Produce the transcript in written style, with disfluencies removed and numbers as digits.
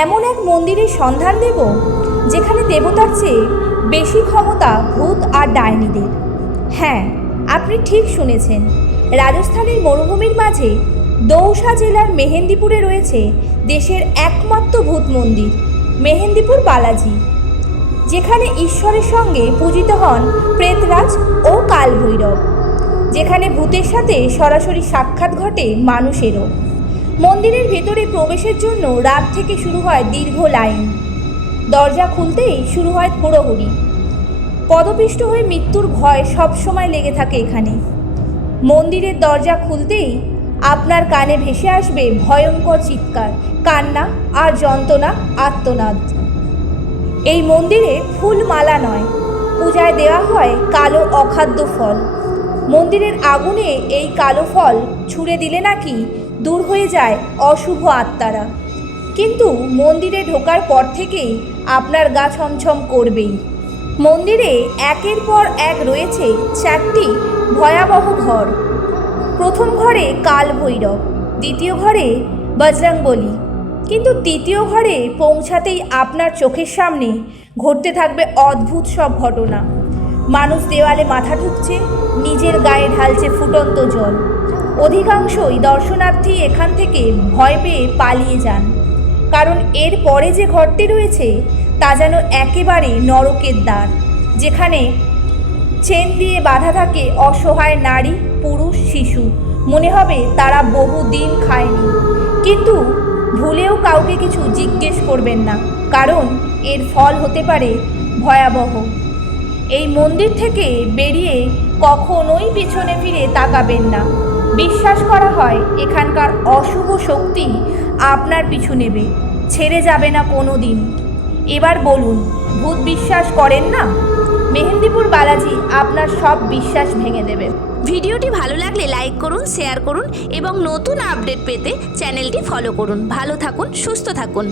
এমন এক মন্দিরের সন্ধান দেব যেখানে দেবতার চেয়ে বেশি ক্ষমতা ভূত আর ডাইনিদের। হ্যাঁ, আপনি ঠিক শুনেছেন। রাজস্থানের মরুভূমির মাঝে দৌসা জেলার মেহেন্দিপুরে রয়েছে দেশের একমাত্র ভূত মন্দির, মেহেন্দিপুর বালাজি, যেখানে ঈশ্বরের সঙ্গে পূজিত হন প্রেতরাজ ও কালভৈরব, যেখানে ভূতের সাথে সরাসরি সাক্ষাৎ ঘটে মানুষেরও। মন্দিরের ভেতরে প্রবেশের জন্য রাত থেকে শুরু হয় দীর্ঘ লাইন। দরজা খুলতেই শুরু হয় হুড়োহুড়ি। পদপিষ্ট হয়ে মৃত্যুর ভয় সবসময় লেগে থাকে এখানে। মন্দিরের দরজা খুলতেই আপনার কানে ভেসে আসবে ভয়ঙ্কর চিৎকার, কান্না আর যন্ত্রণা, আর্তনাদ। এই মন্দিরে ফুল মালা নয়, পূজায় দেওয়া হয় কালো অখাদ্য ফল। মন্দিরের আগুনে এই কালো ফল ছুঁড়ে দিলে নাকি দূর হয়ে যায় অশুভ আত্মারা। কিন্তু মন্দিরে ঢোকার পর থেকেই আপনার গা ছমছম করবেই। মন্দিরে একের পর এক রয়েছে 4টি ভয়াবহ ঘর। প্রথম ঘরে কালভৈরব, দ্বিতীয় ঘরে বজরংবলী, কিন্তু তৃতীয় ঘরে পৌঁছাতেই আপনার চোখের সামনে ঘটতে থাকবে অদ্ভুত সব ঘটনা। মানুষ দেওয়ালে মাথা ঠুকছে, নিজের গায়ে ঢালছে ফুটন্ত জল। অধিকাংশই দর্শনার্থী এখান থেকে ভয় পেয়ে পালিয়ে যান, কারণ এর পরে যে ঘরটি রয়েছে তা যেন একেবারে নরকের দ্বার, যেখানে চেন দিয়ে বাঁধা থাকে অসহায় নারী, পুরুষ, শিশু। মনে হবে তারা বহুদিন খায়নি। কিন্তু ভুলেও কাউকে কিছু জিজ্ঞেস করবেন না, কারণ এর ফল হতে পারে ভয়াবহ। এই মন্দির থেকে বেরিয়ে কখনোই পিছনে ফিরে তাকাবেন না। বিশ্বাস করা হয় এখানকার অশুভ শক্তি আপনার পিছু নেবে, ছেড়ে যাবে না কোনো দিন। এবার বলুন, ভূত বিশ্বাস করেন না? মেহেন্দিপুর বালাজি আপনার সব বিশ্বাস ভেঙে দেবে। ভিডিওটি ভালো লাগলে লাইক করুন, শেয়ার করুন এবং নতুন আপডেট পেতে চ্যানেলটি ফলো করুন। ভালো থাকুন, সুস্থ থাকুন।